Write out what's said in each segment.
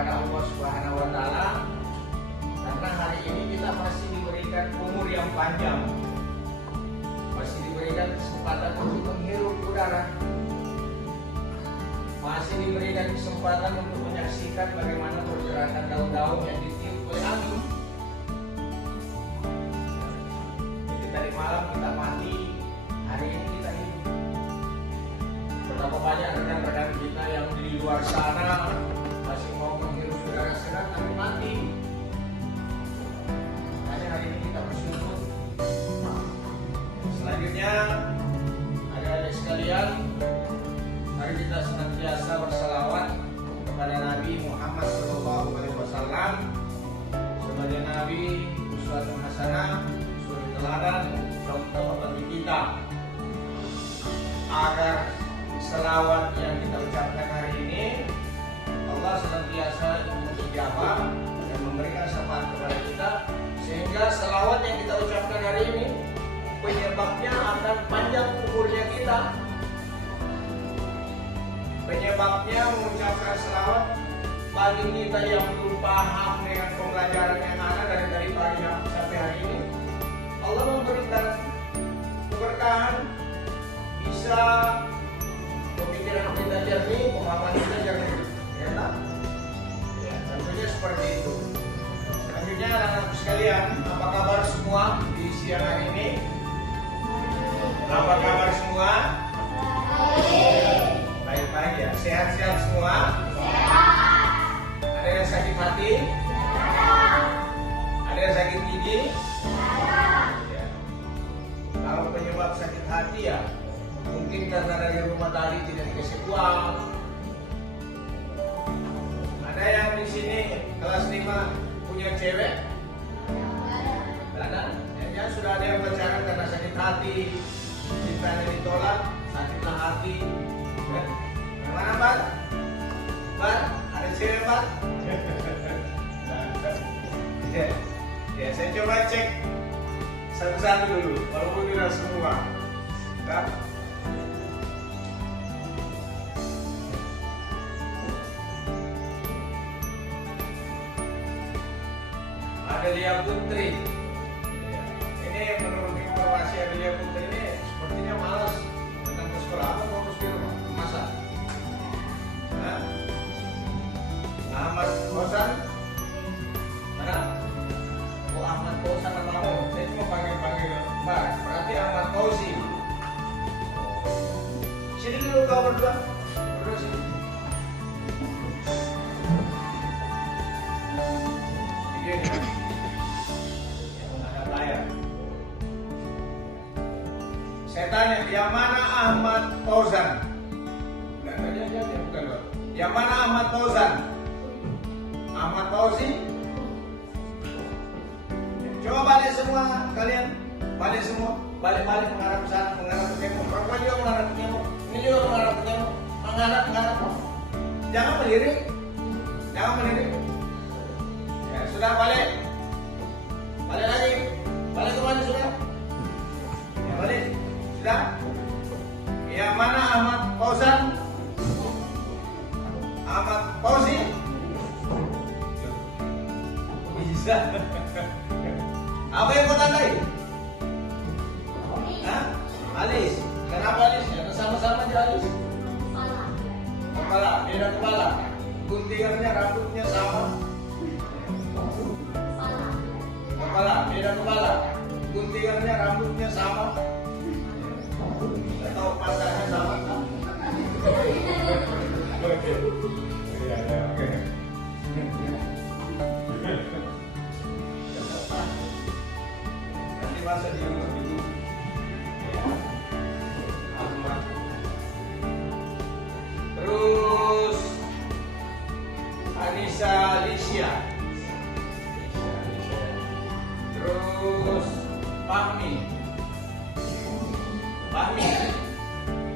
kepada Allah Subhanahu wa Ta'ala, karena hari ini kita masih diberikan umur yang panjang, masih diberikan kesempatan untuk menghirup udara, masih diberikan kesempatan untuk menyaksikan bagaimana pergerakan daun-daun yang ditiup oleh angin. Jadi tadi malam kita mati, hari ini kita hidup. Betapa banyak rekan-rekan kita yang di luar sana masih mau menghirup udara segar tapi mati. Makanya hari ini kita bersyukur. Selanjutnya, adik-adik sekalian, mari kita senantiasa bersalawat kepada Nabi Muhammad SAW sebagai Nabi uswatun hasanah, suri teladan, contoh bagi kita, agar selawat yang kita ucapkan hari ini Allah senantiasa menjawab dan memberikan syafaat kepada kita, sehingga selawat yang kita ucapkan hari ini penyebabnya akan panjang umurnya kita. Penyebabnya mengucapkan selawat bagi kita yang belum paham dengan pembelajaran yang ada dari pagi sampai hari ini, Allah memberikan keberkahan, bisa pemikiran kita jernih, pemahaman kita jernih. Ya, tentunya seperti itu. Selanjutnya anak-anak sekalian, apa kabar semua di siang hari ini? Apa kabar semua? Baik-baik ya, sehat-sehat semua? Sehat. Ada yang sakit hati? Sehat. Ada yang sakit gigi? Sehat. Ya. Kalau penyebab sakit hati ya mungkin karena dari rumah tadi tidak dikasih uang. Ada yang di sini kelas 5 punya cewek? Ada. Ya, sudah ada yang pacaran karena sakit hati, cintanya ditolak, sakitlah hati. Mana Pak? Pak, ada cewek Pak? Ya, saya coba cek satu-satu dulu, walaupun tidak semua. Nah. Ada Lia Putri. Ini menurut informasi Lia Putri ini sepertinya malas datang ke sekolah. Apa fokus di rumah? Masak. Nah. Ahmad Fauzan. Mana? Oh, Ahmad Fauzan namamu. Saya cuma panggil Mbak. Berarti Ahmad Fauzi. Sini dulu kau berdua. Berdua sini. Begini. Ada layar. Saya tanya, yang mana Ahmad Fauzan? Dia bukan Pak. Yang mana Ahmad Fauzan? Ahmad Fauzi? Coba balik semua kalian. Balik semua. Balik menghadap ke sana, menghadap ke tembok. Perempuan juga menghadap ke tembok. Ini juga menghadap ke tembok. Menghadap. Jangan melirik. Ya, sudah balik. Balik lagi. Balik kemana sudah? Ya, balik. Sudah? Yang mana Ahmad Fauzan? Ahmad Fauzi? Bisa. Apa yang kau tandai? Hah? Alis. Kenapa alis? Ya, sama-sama aja alis. Kepala, beda kepala. Guntingannya, rambutnya sama. Kepala, beda kepala. Guntingannya, rambutnya sama. Atau pasarnya sama. Oke. Nanti masa di rumah dulu. Terus Anissa Alicia. Terus Fahmi.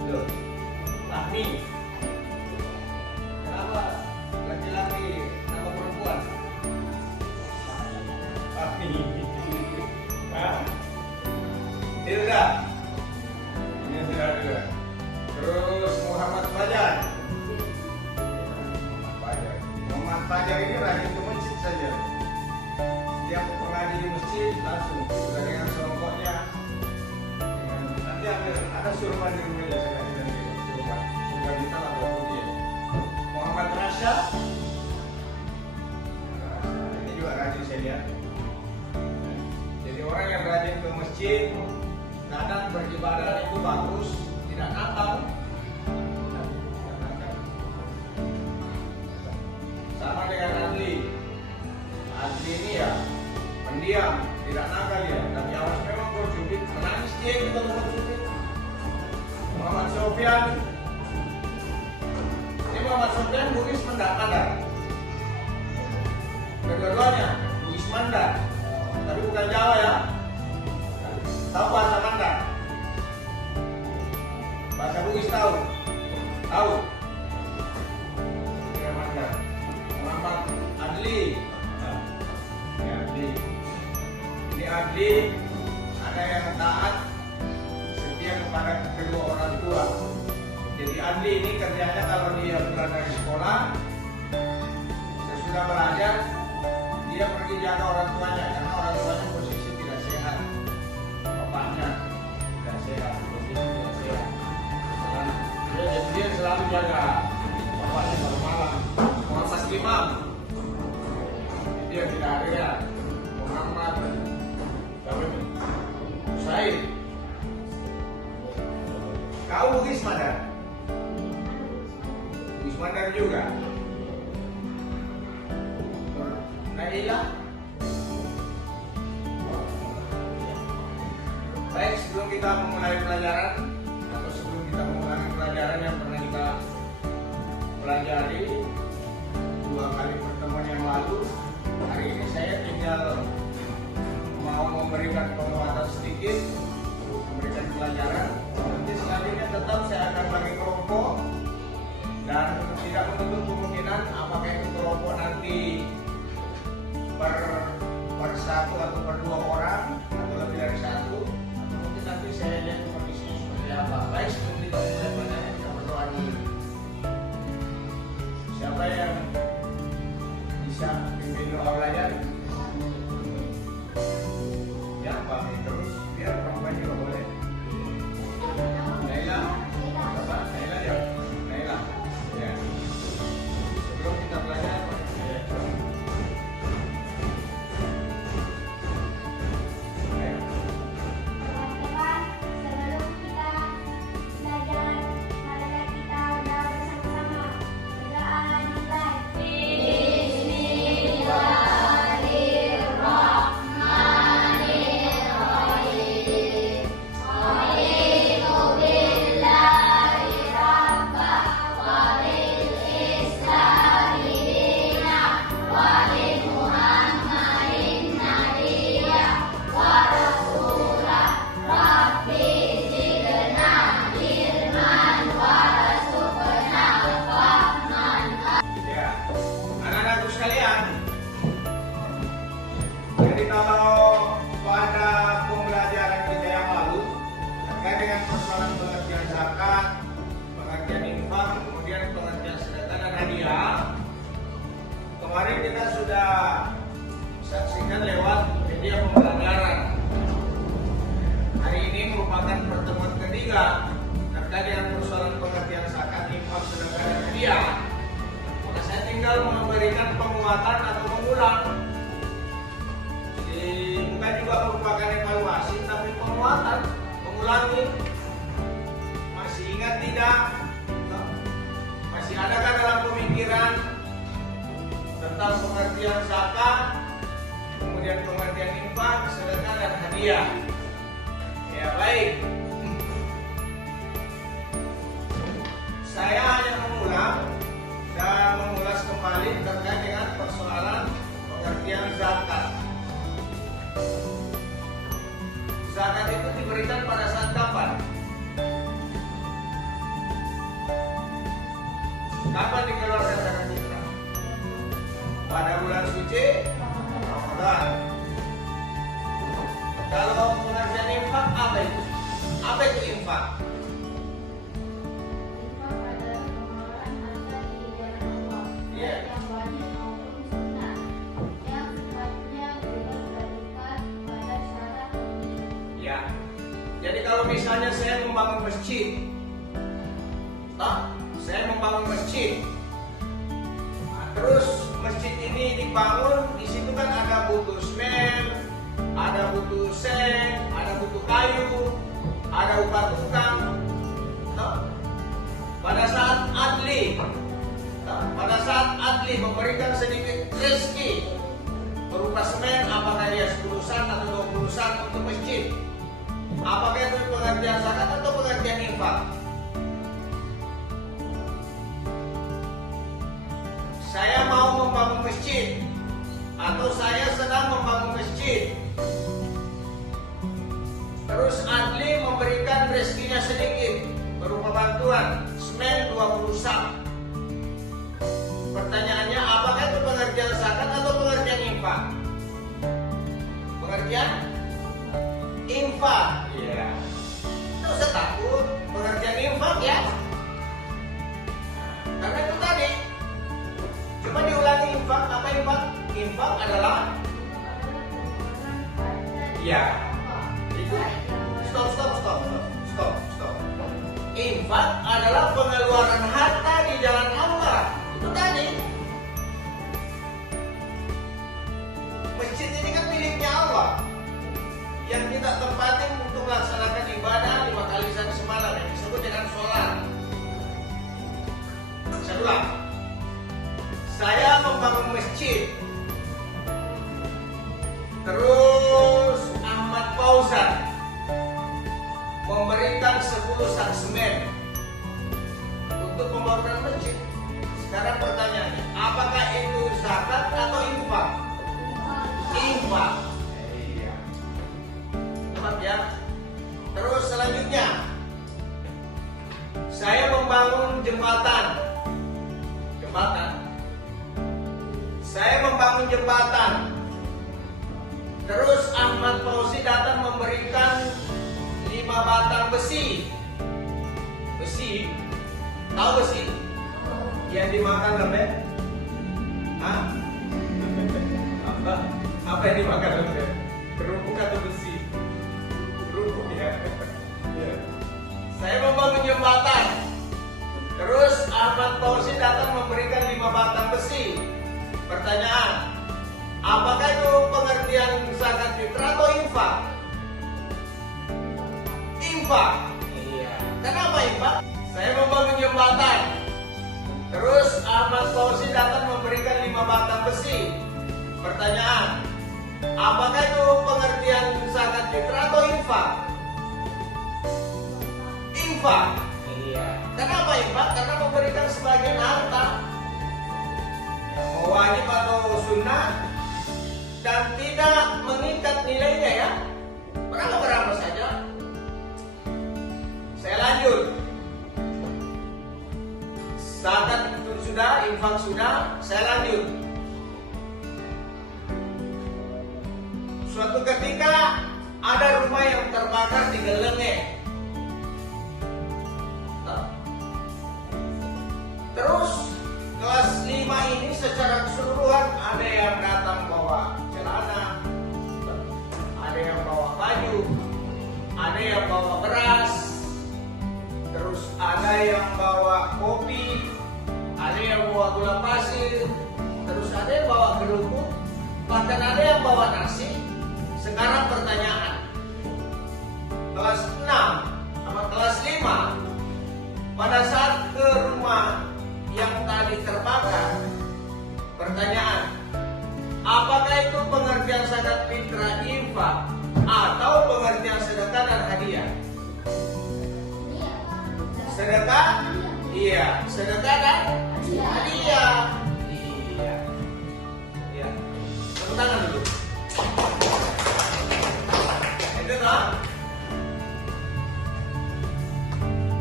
Loh. Fahmi. Kenapa Muhammad Fajar ini rajin ke masjid saja. Dia mengaji di masjid langsung sudah dengan selompoknya. Nanti ada surban di rumahnya saya kasih nanti surban kita lah buat dia. Muhammad Rasha ini juga rajin saya lihat. Jadi orang yang rajin ke masjid, kadang beribadah itu bagus, tidak nakal. Sama dengan Adli. Adli ini ya pendiam, tidak nakal ya, tapi awas memang bercubit, menangis dia kita bercubit. Muhammad Sofyan, ini Muhammad Sofyan Bugis Mandar. Kedua-duanya Bugis Mandar, tapi bukan Jawa ya. Tahu bahasa Mandar? Bahasa Bugis tahu? Tahu? Ya Mandar. Muhammad Adli. Ya, Adli. Ini Adli, ada yang taat setia kepada kedua orang tua. Jadi Adli ini kerjanya kalau dia pulang dari sekolah, sesudah belajar, dia pergi jaga orang tuanya karena orang tuanya posisi tidak sehat. Bapaknya tidak sehat, posisi tidak sehat. Jadi dia selalu jaga bapaknya kalau malam. Muhammad Imam, dia tidak ada ya. Muhammad Said, kau Bugis Mandar? Bugis Mandar juga. Naila. Baik, sebelum kita memulai pelajaran atau sebelum kita memulai pelajaran yang pernah kita pelajari 2 kali pertemuan yang lalu, hari ini saya tinggal mau memberikan penguatan sedikit, memberikan pelajaran. Nanti selanjutnya tetap saya akan bagi kelompok dan tidak menutup kemungkinan apakah itu kelompok nanti per 1 atau per 2 orang atau lebih dari 1, atau mungkin nanti saya lihat kondisinya seperti apa. Baik, sebelum kita mulai pelajaran kita berdoa dulu. Siapa yang bisa pimpin doa belajar? Ya, Pak, terus biar perempuan juga boleh. Naila, Bapak, Naila ya, Naila. Ya. Sebelum kita belajar, ya. Jadi kalau pada pembelajaran kita yang lalu terkait dengan persoalan pengertian zakat, pengertian infak, kemudian pengertian sedekah dan hadiah, kemarin kita sudah saksikan lewat media pembelajaran. Hari ini merupakan pertemuan ketiga terkait dengan persoalan pengertian zakat, infak, sedekah dan hadiah. Maka saya tinggal memberikan penguatan atau mengulang. Bukan juga merupakan evaluasi, tapi penguatan, mengulangi. Masih ingat tidak? Masih adakah dalam pemikiran tentang pengertian zakat, kemudian pengertian infak, sedekah dan hadiah? Ya baik. Saya hanya mengulang dan mengulas kembali terkait dengan persoalan pengertian zakat. Zakat itu diberikan pada saat kapan? Kapan dikeluarkan zakat fitrah? Pada bulan suci Ramadan. Kalau pengertian infak apa itu? Apa itu infak? Infak adalah pengeluaran harta di jalan Allah yang wajib Kalau misalnya saya membangun masjid, saya membangun masjid, nah, terus masjid ini dibangun, di situ kan ada butuh semen, ada butuh seng, ada butuh kayu, ada upah tukang. Pada saat adli memberikan sedikit rezeki berupa semen, apakah dia 10 sat atau 20 sat untuk masjid, apakah itu pengertian zakat atau pengertian infak? Saya mau membangun masjid atau saya sedang membangun masjid, terus adli memberikan rezekinya sedikit berupa bantuan semen 20 sak. Pertanyaannya, apakah itu pengertian zakat atau pengertian infak? Pengertian infak. Iya. Tidak usah takut, pengertian infak ya. Karena itu tadi. Cuma diulangi infak. Apa infak? Infak adalah ya. Itu stop. Infak adalah pengeluaran harta di jalan Allah. Itu tadi. Masjid ini kan miliknya Allah, yang kita tempatin untuk melaksanakan ibadah 5 kali sehari semalam yang disebut dengan sholat. Saya ulang. Saya membangun masjid, terus Ahmad Fauzan memberikan 10 sak semen untuk pembangunan masjid. Sekarang pertanyaannya, apakah itu zakat atau infak? Infak. Iya. Tepat ya. Terus selanjutnya, saya membangun jembatan. Saya membangun jembatan. Terus Ahmad Fauzi datang memberikan 5 batang besi. Tahu besi? Yang dimakan lembek? Apa yang dimakan lembek? Kerupuk atau besi? Kerupuk ya. Saya membangun jembatan. Terus Ahmad Fauzi datang memberikan 5 batang besi. Pertanyaan, apakah itu pengertian zakat fitrah atau infak? Infak. Iya. Kenapa infak? Saya membangun jembatan. Terus Ahmad Fauzi datang memberikan 5 batang besi. Pertanyaan, apakah itu pengertian zakat fitrah atau infak? Infak. Iya. Kenapa infak? Karena memberikan sebagian harta. Mau wajib atau sunnah dan tidak mengikat nilainya ya. Berapa saja. Saya lanjut. Zakat itu sudah, infak sudah, saya lanjut. Suatu ketika ada rumah yang terbakar di Gelenge. Terus kelas 5 ini secara keseluruhan ada yang datang bawa celana, ada yang bawa baju, ada yang bawa beras, terus ada yang bawa kopi, ada yang bawa gula pasir, terus ada yang bawa kerupuk, bahkan ada yang bawa nasi. Sekarang pertanyaan, kelas 6 sama kelas 5 pada saat ke rumah yang tadi terbakar, pertanyaan, apakah itu pengertian zakat fitrah infak atau pengertian sedekah dan hadiah? Sedekah? Iya, sedekah dan hadiah. Iya. Iya. Tepuk tangan dulu. Itu toh?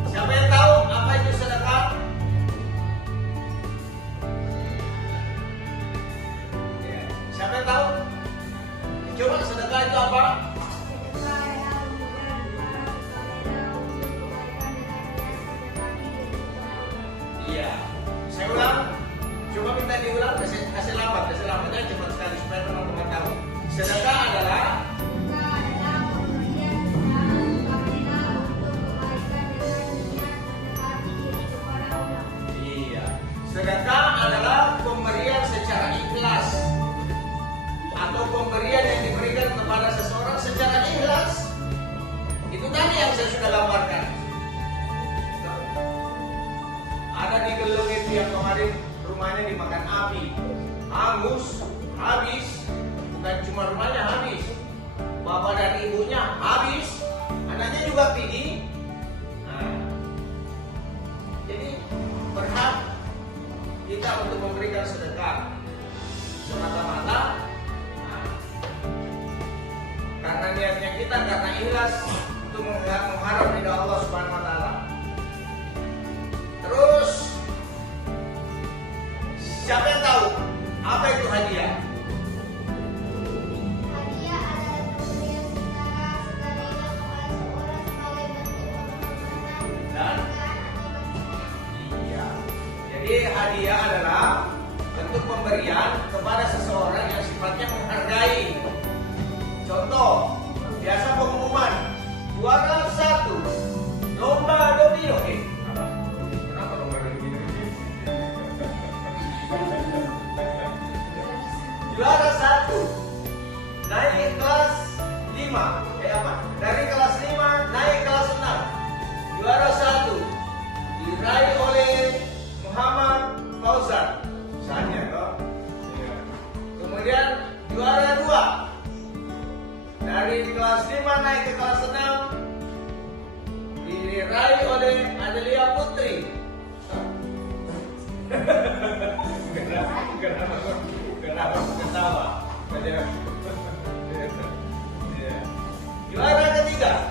Siapa yang tahu apa itu sedekah? Siapa yang tahu? Coba sedekah itu apa? Iya. Saya ulang. Coba minta diulang. Kasih lambat aja cepat sekali supaya teman-teman tahu. Sedekah adalah adalah pemberian secara ikhlas atau pemberian yang diberikan kepada seseorang secara ikhlas. Itu tadi yang saya sudah gambarkan. Ada di Gelung itu yang kemarin rumahnya dimakan api, hangus, habis. Bukan cuma rumahnya habis, bapak dan ibunya habis, anaknya juga pergi. Nah, jadi berhak kita untuk memberikan sedekah semata-mata karena niatnya kita karena ikhlas untuk mengharap ridha Allah Subhanahu wa taala. Terus siapa yang tahu apa itu hadiah? Hadiah adalah pemberian secara segalanya kepada seorang sebagai bentuk Dan penghargaan. iya. Jadi hadiah adalah bentuk pemberian kepada seseorang yang sifatnya menghargai. Contoh, biasa pengumuman juara 1 lomba domino. Kenapa lomba domino? Juara 1 naik kelas 5. Dari kelas 5 naik kelas 6. Juara 1 diraih oleh Muhammad Fauzan. Misalnya toh. Kemudian juara 2 dari kelas 5 naik ke kelas 6 diraih oleh Adelia Putri. Kenapa ketawa? Juara ketiga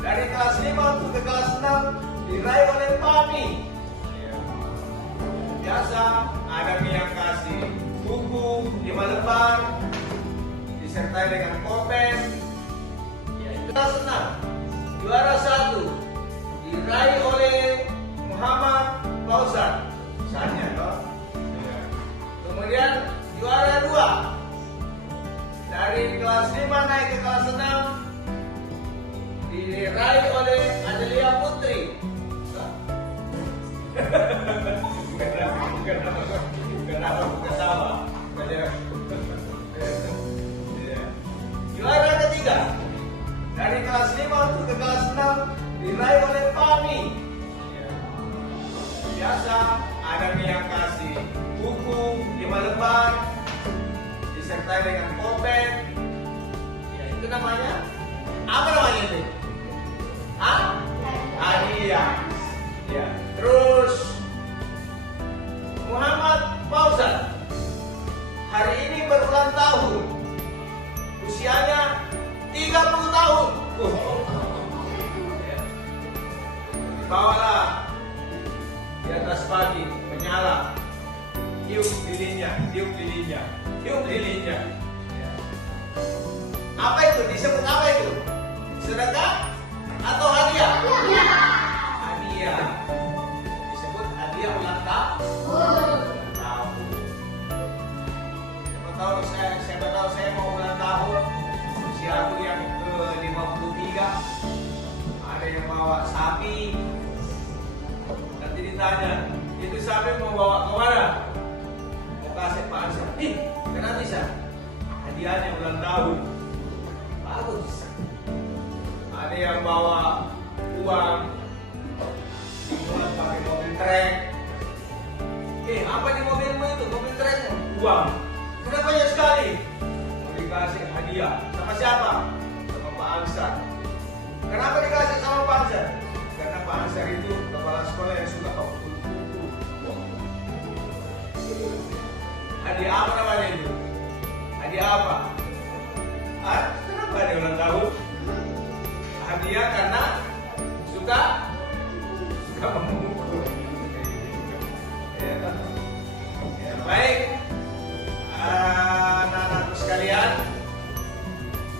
dari kelas 5 untuk ke kelas 6 diraih oleh Pami. Biasa ada yang kasih buku 5 lembar disertai dengan pulpen. Kelas 6 juara 1 diraih oleh Muhammad Fauzan. Misalnya toh. Kemudian juara 2 dari kelas 5 naik ke kelas 6 diraih oleh Adelia Putri. Kenapa ketawa? Juara ketiga dari kelas 5 untuk ke kelas 6 diraih oleh Pami. Biasa ada yang kasih buku 5 lembar disertai dengan pulpen. Ya, itu namanya apa namanya itu? Hadiah. Ya. Terus Muhammad Fauzan hari ini berulang tahun, usianya 30 tahun. Bawalah di atas pagi menyala, tiup lilinnya, tiup lilinnya, tiup lilinnya. Apa itu? Disebut apa itu? Sedekah atau hadiah? Hadiah. Disebut hadiah ulang tahun. Siapa tahu saya mau ulang tahun, usia aku yang ke-53. Ada yang bawa sapi. Nanti ditanya, itu sapi mau bawa kemana? Mau kasih Pak Ansar. Kenapa bisa? Hadiahnya ulang tahun. Bagus. Ada yang bawa uang, dimuat pakai mobil trek. Apa di mobilmu itu? Mobil trekmu? Uang. Kenapa banyak sekali? Mau dikasih hadiah. Sama siapa? Sama Pak Ansar. Kenapa dikasih sama Pak Ansar? Karena Pak Ansar itu kepala sekolah yang suka buku. Hadiah apa namanya itu? Hadiah apa? Kenapa dia ulang tahun? Hadiah karena suka memukul. Ya, baik, anak-anakku sekalian,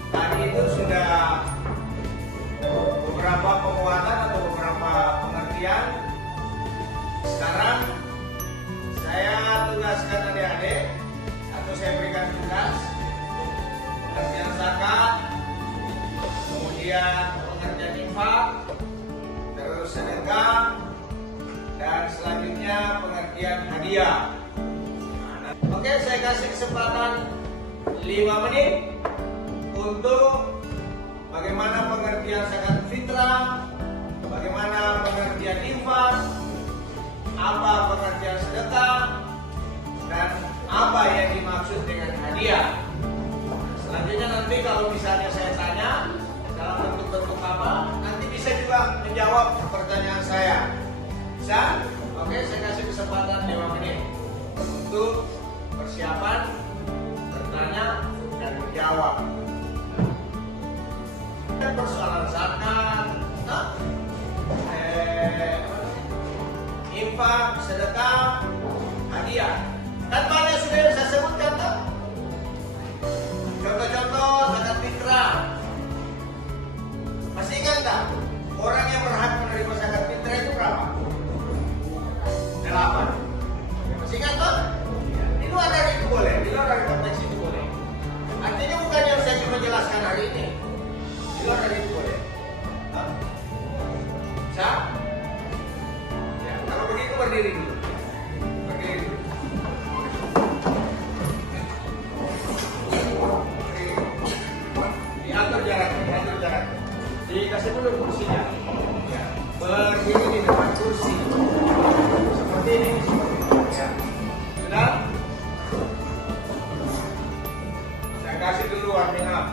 tadi itu sudah beberapa penguatan atau beberapa pengertian. Sekarang saya tugaskan adik-adik atau saya berikan tugas pengertian zakat, kemudian pengertian infak, terus sedekah, dan selanjutnya pengertian hadiah. Oke, saya kasih kesempatan 5 menit untuk bagaimana pengertian zakat fitrah, bagaimana pengertian infak, apa pengertian sedekah, dan apa yang dimaksud dengan hadiah. Selanjutnya nanti kalau misalnya saya tanya dalam bentuk-bentuk apa, nanti bisa juga menjawab pertanyaan saya. Bisa? Oke, saya kasih kesempatan 5 menit untuk persiapan, bertanya, dan menjawab. Dan persoalan zakat, infak, sedekah, hadiah. Kan banyak sudah yang saya sebutkan tak? Contoh-contoh zakat fitrah. Masih ingat tak? Orang yang berhak menerima zakat fitrah itu berapa? 8. Masih ingat tak? Di luar dari itu boleh, di luar dari konteks itu boleh. Artinya bukan yang saya cuma jelaskan hari ini. Di luar dari itu boleh. Bisa? Ya, kalau begitu berdiri dulu. Berdiri dulu. Diatur jaraknya, diatur jaraknya. Dikasih dulu kursinya. Ya. Berdiri di depan kursi. Seperti ini. Ya. Sudah? Saya kasih dulu warming up.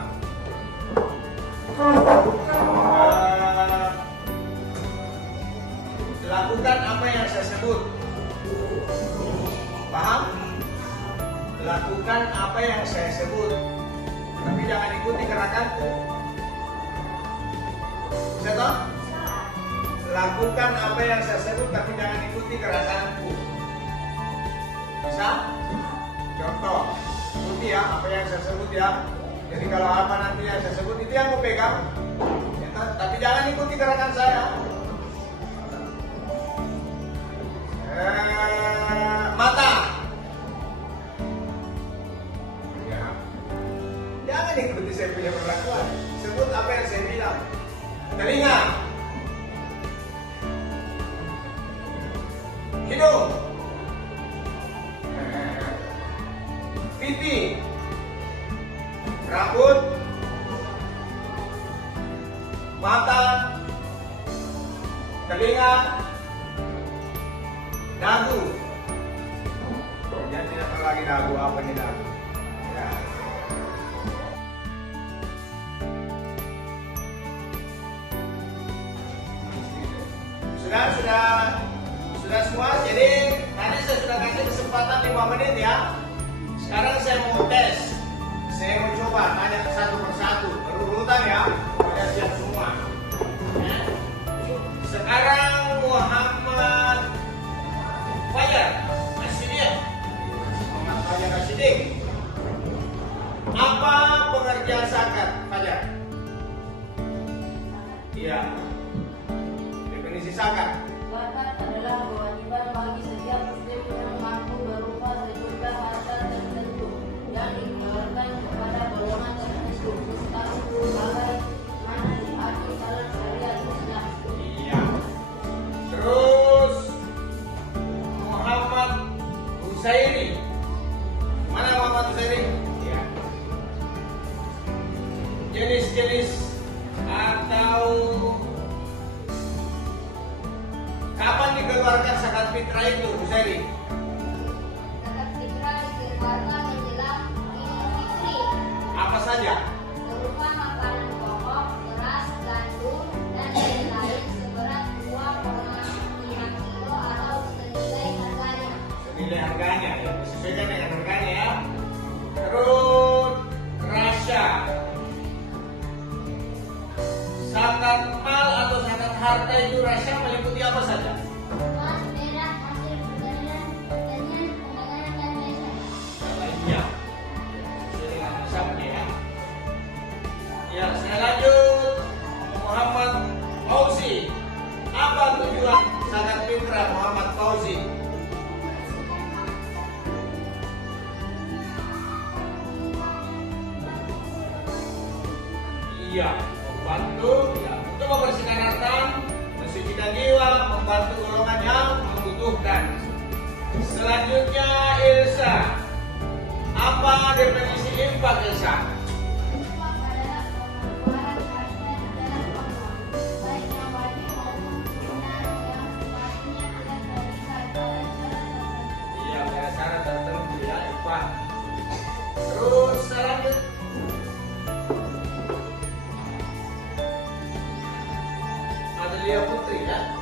Lakukan apa yang saya sebut. Paham? Lakukan apa yang saya sebut. Tapi jangan ikuti gerakanku. Bisa toh? Lakukan apa yang saya sebut, tapi jangan ikuti gerakanku. Bisa? Contoh, ikuti ya apa yang saya sebut ya. Jadi kalau apa nanti yang saya sebut itu yang mau pegang. Ya, tapi jangan ikuti gerakan saya. Mata. Ya. Jangan ikuti saya punya perlakuan. Sebut apa yang saya bilang. Telinga. Hidung. Pipi. Rambut. Mata. Telinga. Dagu. Jangan tidak perlu lagi dagu, apa nih dagu? Ya. Sudah semua. Jadi tadi saya sudah kasih kesempatan 5 menit ya. Sekarang saya mau tes. Saya mau coba tanya satu persatu, berurutan ya. Sudah siap semua. Ya. Sekarang Muhammad Fajar Asidik. Muhammad Fajar Asidik. Apa pengertian zakat, Fajar? Iya. Definisi zakat. Zakat adalah kewajiban bagi setiap muslim yang mampu berupa sejumlah harta tertentu yang dikeluarkan kepada golongan tertentu sebagai mana diatur dalam syariat Islam. Iya. Terus Muhammad Husairi. Mana Muhammad Husairi? Iya. Jenis-jenis atau kapan dikeluarkan zakat fitrah itu, Husairi? Zakat fitrah dikeluarkan menjelang Idul Fitri Apa saja? berupa makanan pokok, beras, gandum, dan lain-lain seberat 2,5 kilo atau senilai harganya. Senilai harganya ya, disesuaikan dengan harganya ya. Terus rasya. Zakat mal atau zakat harta itu rasya meliputi apa saja? Emas, perak, hasil pertanian, penganan, dan desa. Lainnya. Sesuai dengan nisabnya ya. Ya, saya lanjut. Muhammad Fauzi. Apa tujuan zakat fitrah Muhammad Fauzi? Iya, membantu ya, untuk membersihkan harta, mensucikan jiwa, membantu golongan yang membutuhkan. Selanjutnya Ilsa.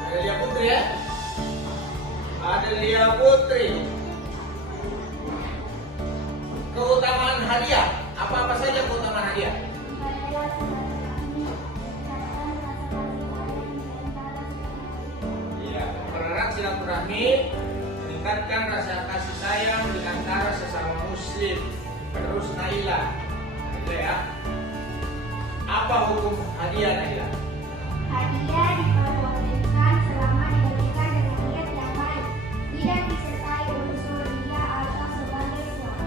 Adelia Putri ya. Adelia Putri. Keutamaan hadiah. Apa-apa saja keutamaan hadiah? Iya, mempererat silaturahmi, meningkatkan rasa kasih sayang di antara sesama muslim. Terus Naila. Itu ya. Apa hukum hadiah Naila? Hadiah diperbolehkan selama diberikan dengan niat yang baik, tidak disertai unsur riya atau sebagai suap.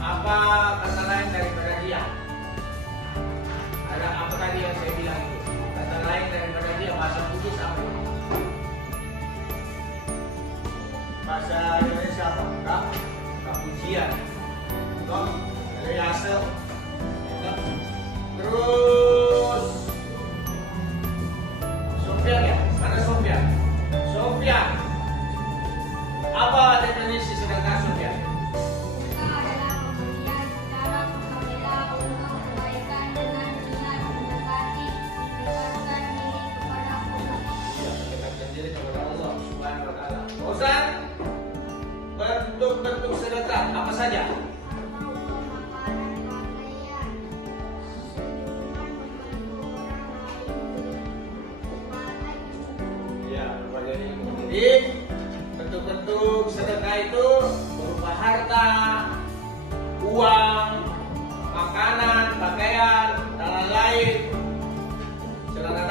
Apa kata lain daripada dia? Ada apa tadi yang saya bilang itu? Kata lain daripada dia bahasa Bugis apa? Bahasa Indonesia apa? Pujian. Betul? Dari asal. Terus Sofia ya? Mana Sofia? Sofia. Apa definisi sedekah Sofia? Sedekah adalah pemberian secara sukarela untuk kebaikan dengan niat mendekatkan diri kepada Allah. Ya, mendekatkan diri kepada Allah Subhanahu wa taala. Ustaz, bentuk-bentuk sedekah apa saja? Ya, berbagai ilmu. Jadi bentuk-bentuk sedekah itu berupa harta, uang, makanan, pakaian, dan lain, celana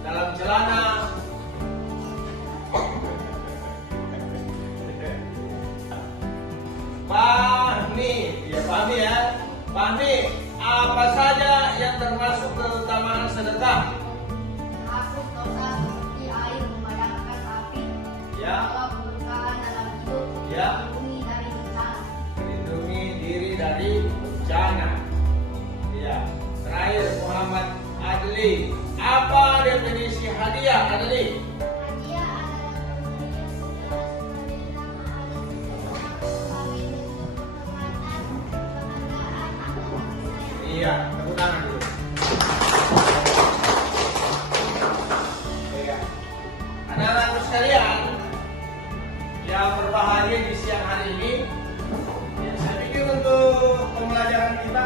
dalam celana. Fahmi, ya Fahmi ya. Fahmi, apa saja yang termasuk keutamaan sedekah? Menghapus dosa seperti air memadamkan api, Ya, membawa keberkahan dalam hidup, Ya. melindungi dari bencana. melindungi diri dari bencana. Ya, terakhir Muhammad Adli. Apa definisi hadiah Adli? Hadiah adalah pemberian secara sukarela sebagai bentuk penghormatan, penghargaan atau kasih sayang. Iya, tepuk tangan dulu. Iya. Anak-anak sekalian yang berbahagia di siang hari ini, ya, saya pikir untuk pembelajaran kita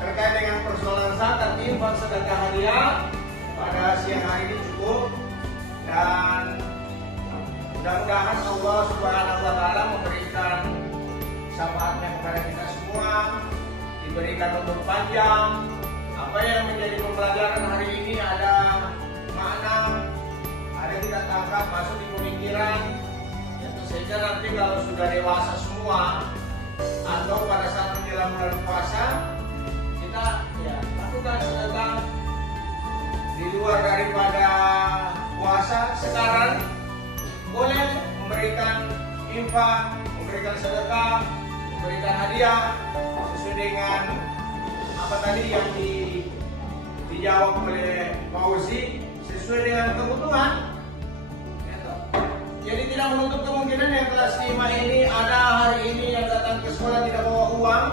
terkait dengan persoalan zakat infak sedekah hadiah pada siang hari ini cukup, dan mudah-mudahan Allah Subhanahu wa taala memberikan syafaatnya kepada kita semua, diberikan umur panjang. Apa yang menjadi pembelajaran hari ini ada makna, ada kita tangkap masuk di pemikiran, yaitu sehingga nanti kalau sudah dewasa semua atau pada saat menjelang bulan puasa kita ya lakukan sedekah di luar daripada puasa. Sekarang boleh memberikan infak, memberikan sedekah, memberikan hadiah sesuai dengan apa tadi yang dijawab oleh Fauzi, sesuai dengan kebutuhan. Jadi tidak menutup kemungkinan yang kelas 5 ini ada hari ini yang datang ke sekolah tidak bawa uang,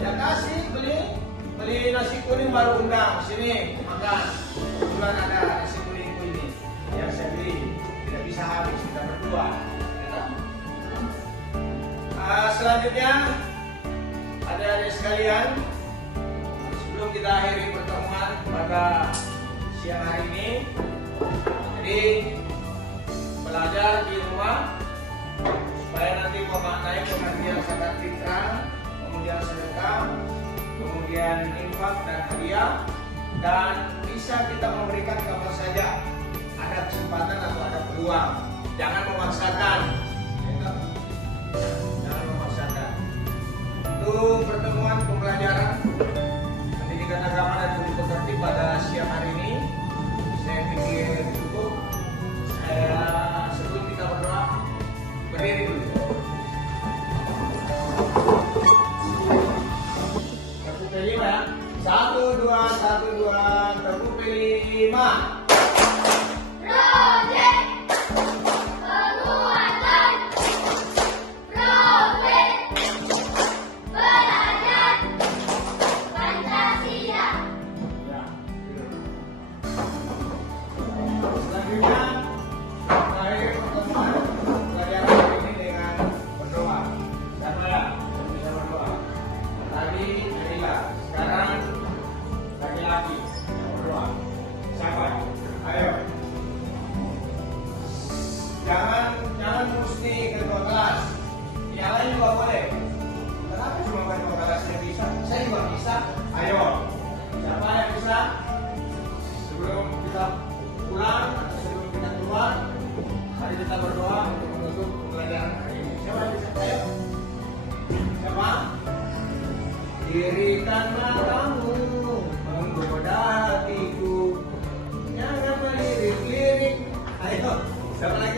ya kasih beli nasi kuning baru undang sini makan. Kebetulan ada nasi kuningku ini yang saya beli, tidak bisa habis, kita berdua. Selanjutnya adik-adik sekalian, sebelum kita akhiri pertemuan pada siang hari ini, jadi belajar di rumah supaya nanti memaknai pengertian zakat fitrah, kemudian sedekah, kemudian infak dan hadiah, dan bisa kita memberikan kapan saja ada kesempatan atau ada peluang. Jangan memaksakan. Jangan memaksakan. Untuk pertemuan pembelajaran pendidikan agama dan budi pekerti pada siang hari ini, saya pikir cukup. Sebelum kita berdoa, berdiri dulu. Tepuk kelima ya. 1, 2, 1, 2. Tepuk kelima. Project penguatan, project belajar Dirikan matamu menggoda hatiku, jangan melirik-lirik. Ayo, siapa lagi?